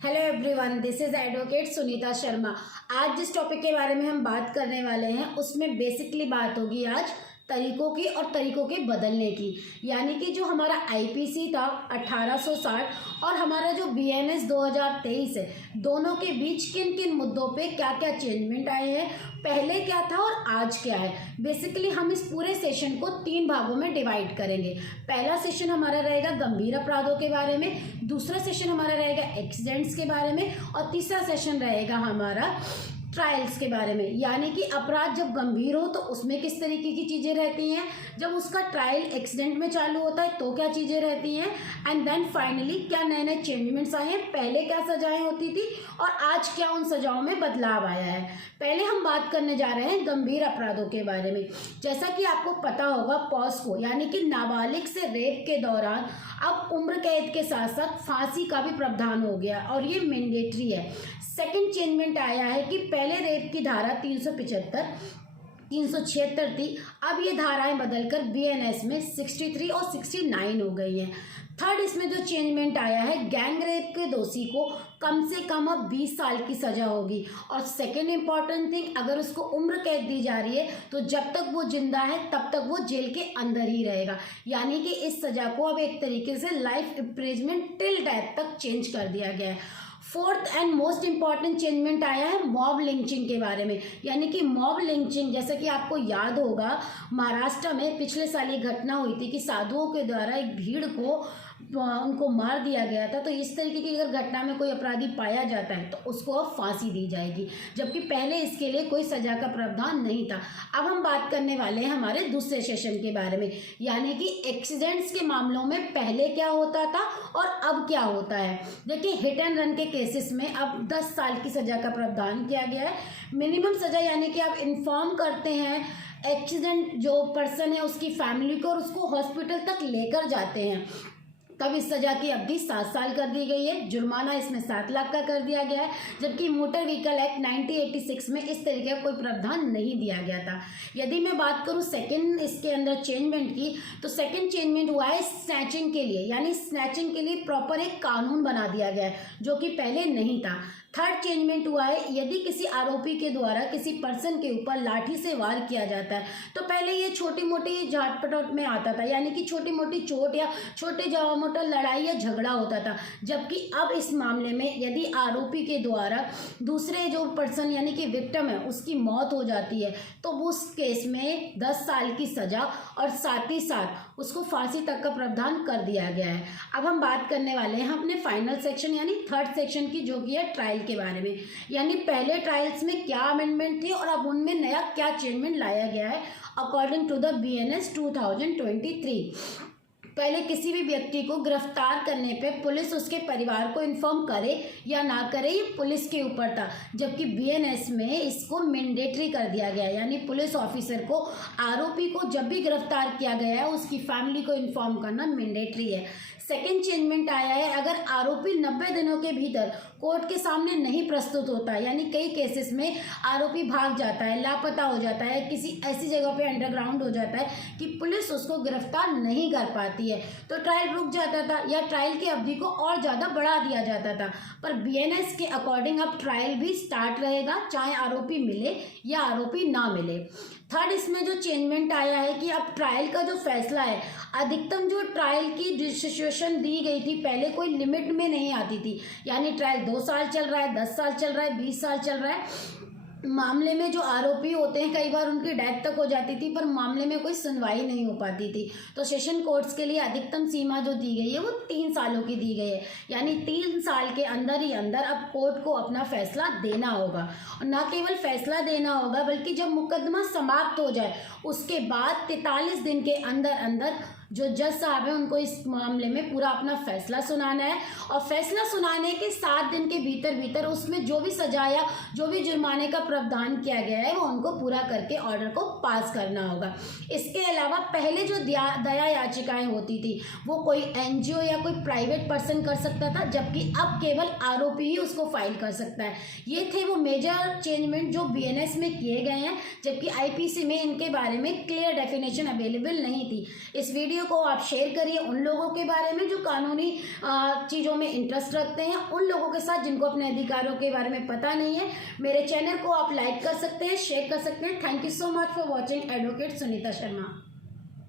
Hello everyone, this is advocate Sunita Sharma. आज जिस topic के बारे में हम बात करने वाले हैं उसमें बेसिकली बात होगी आज तरीकों की और तरीकों के बदलने की। यानी कि जो हमारा आईपीसी था 1860 और हमारा जो बीएनएस 2023 है, दोनों के बीच किन किन मुद्दों पे क्या क्या चेंजमेंट आए हैं, पहले क्या था और आज क्या है। बेसिकली हम इस पूरे सेशन को 3 भागों में डिवाइड करेंगे। पहला सेशन हमारा रहेगा गंभीर अपराधों के बारे में, दूसरा सेशन हमारा रहेगा एक्सीडेंट्स के बारे में और तीसरा सेशन रहेगा हमारा ट्रायल्स के बारे में। यानी कि अपराध जब गंभीर हो तो उसमें किस तरीके की चीज़ें रहती हैं, जब उसका ट्रायल एक्सीडेंट में चालू होता है तो क्या चीज़ें रहती हैं, एंड देन फाइनली क्या नए नए चेंजमेंट्स आए हैं, पहले क्या सजाएं होती थी और आज क्या उन सजाओं में बदलाव आया है। पहले हम बात करने जा रहे हैं गंभीर अपराधों के बारे में। जैसा कि आपको पता होगा पॉस्को यानी कि नाबालिग से रेप के दौरान अब उम्र कैद के साथ साथ फांसी का भी प्रावधान हो गया और ये मैंडेटरी है। सेकंड चेंजमेंट आया है कि पहले रेप की धारा 375 376 थी, अब ये धाराएं बदलकर बीएनएस में 63 और 69 हो गई हैं। थर्ड इसमें जो चेंजमेंट आया है, गैंग रेप के दोषी को कम से कम अब 20 साल की सजा होगी। और सेकेंड इंपॉर्टेंट थिंग, अगर उसको उम्र कैद दी जा रही है तो जब तक वो जिंदा है तब तक वो जेल के अंदर ही रहेगा। यानी कि इस सजा को अब एक तरीके से लाइफ इम्प्रिजमेंट टिल डेथ तक चेंज कर दिया गया है। Fourth and most important changement आया है मॉब लिंचिंग के बारे में। यानी कि मॉब लिंचिंग, जैसा कि आपको याद होगा महाराष्ट्र में पिछले साल ये घटना हुई थी कि साधुओं के द्वारा एक भीड़ को उनको मार दिया गया था। तो इस तरीके की अगर घटना में कोई अपराधी पाया जाता है तो उसको अब फांसी दी जाएगी, जबकि पहले इसके लिए कोई सजा का प्रावधान नहीं था। अब हम बात करने वाले हैं हमारे दूसरे सेशन के बारे में, यानी कि एक्सीडेंट्स के मामलों में पहले क्या होता था और अब क्या होता है। देखिए, हिट एंड रन के केसेस में अब 10 साल की सजा का प्रावधान किया गया है। मिनिमम सजा यानी कि आप इन्फॉर्म करते हैं एक्सीडेंट जो पर्सन है उसकी फैमिली को और उसको हॉस्पिटल तक लेकर जाते हैं, तब इस सजा की अवधि 7 साल कर दी गई है। जुर्माना इसमें 7 लाख का कर दिया गया है, जबकि मोटर व्हीकल एक्ट 1986 में इस तरीके का कोई प्रावधान नहीं दिया गया था। यदि मैं बात करूं सेकंड इसके अंदर चेंजमेंट की, तो सेकंड चेंजमेंट हुआ है स्नैचिंग के लिए। यानी स्नैचिंग के लिए प्रॉपर एक कानून बना दिया गया है जो कि पहले नहीं था। थर्ड चेंजमेंट हुआ है, यदि किसी आरोपी के द्वारा किसी पर्सन के ऊपर लाठी से वार किया जाता है तो पहले ये छोटी मोटी झाट पटौट में आता था, यानी कि छोटी मोटी चोट या छोटे मोटा लड़ाई या झगड़ा होता था। जबकि अब इस मामले में यदि आरोपी के द्वारा दूसरे जो पर्सन यानी कि विक्टिम है उसकी मौत हो जाती है तो उस केस में 10 साल की सजा और साथ ही साथ उसको फांसी तक का प्रावधान कर दिया गया है। अब हम बात करने वाले हैं अपने फाइनल सेक्शन यानी थर्ड सेक्शन की, जो कि है ट्रायल के बारे में। यानी पहले ट्रायल्स में क्या अमेंडमेंट थी और अब उनमें नया क्या चेंजमेंट लाया गया है अकॉर्डिंग टू द बीएनएस 2023। पहले किसी भी व्यक्ति को गिरफ्तार करने पे पुलिस उसके परिवार को इन्फॉर्म करे या ना करे ये पुलिस के ऊपर था, जबकि बीएनएस में इसको मैंडेटरी कर दिया गया है। यानी पुलिस ऑफिसर को आरोपी को जब भी गिरफ्तार किया गया है उसकी फैमिली को इन्फॉर्म करना मैंडेटरी है। सेकेंड चेंजमेंट आया है, अगर आरोपी 90 दिनों के भीतर कोर्ट के सामने नहीं प्रस्तुत होता, यानी कई केसेस में आरोपी भाग जाता है, लापता हो जाता है, किसी ऐसी जगह पे अंडरग्राउंड हो जाता है कि पुलिस उसको गिरफ्तार नहीं कर पाती है, तो ट्रायल रुक जाता था या ट्रायल की अवधि को और ज़्यादा बढ़ा दिया जाता था। पर बीएनएस के अकॉर्डिंग अब ट्रायल भी स्टार्ट रहेगा, चाहे आरोपी मिले या आरोपी ना मिले। थर्ड इसमें जो चेंजमेंट आया है कि अब ट्रायल का जो फैसला है, अधिकतम जो ट्रायल की सिचुएशन दी गई थी पहले कोई लिमिट में नहीं आती थी। यानी ट्रायल 2 साल चल रहा है, 10 साल चल रहा है, 20 साल चल रहा है, मामले में जो आरोपी होते हैं कई बार उनकी डेथ तक हो जाती थी पर मामले में कोई सुनवाई नहीं हो पाती थी। तो सेशन कोर्ट्स के लिए अधिकतम सीमा जो दी गई है वो 3 सालों की दी गई है। यानी 3 साल के अंदर ही अंदर अब कोर्ट को अपना फैसला देना होगा, और न केवल फैसला देना होगा बल्कि जब मुकदमा समाप्त हो जाए उसके बाद 43 दिन के अंदर अंदर जो जज साहब हैं उनको इस मामले में पूरा अपना फैसला सुनाना है, और फैसला सुनाने के 7 दिन के भीतर भीतर उसमें जो भी सजा या जो भी जुर्माने का प्रावधान किया गया है वो उनको पूरा करके ऑर्डर को पास करना होगा। इसके अलावा पहले जो दया याचिकाएं होती थी वो कोई एनजीओ या कोई प्राइवेट पर्सन कर सकता था, जबकि अब केवल आरोपी ही उसको फाइल कर सकता है। ये थे वो मेजर चेंजमेंट जो बीएनएस में किए गए हैं, जबकि आईपीसी में इनके बारे में क्लियर डेफिनेशन अवेलेबल नहीं थी। इस वीडियो वीडियो को आप शेयर करिए उन लोगों के बारे में जो कानूनी चीज़ों में इंटरेस्ट रखते हैं, उन लोगों के साथ जिनको अपने अधिकारों के बारे में पता नहीं है। मेरे चैनल को आप लाइक कर सकते हैं, शेयर कर सकते हैं। Thank you so much for watching advocate Sunita Sharma.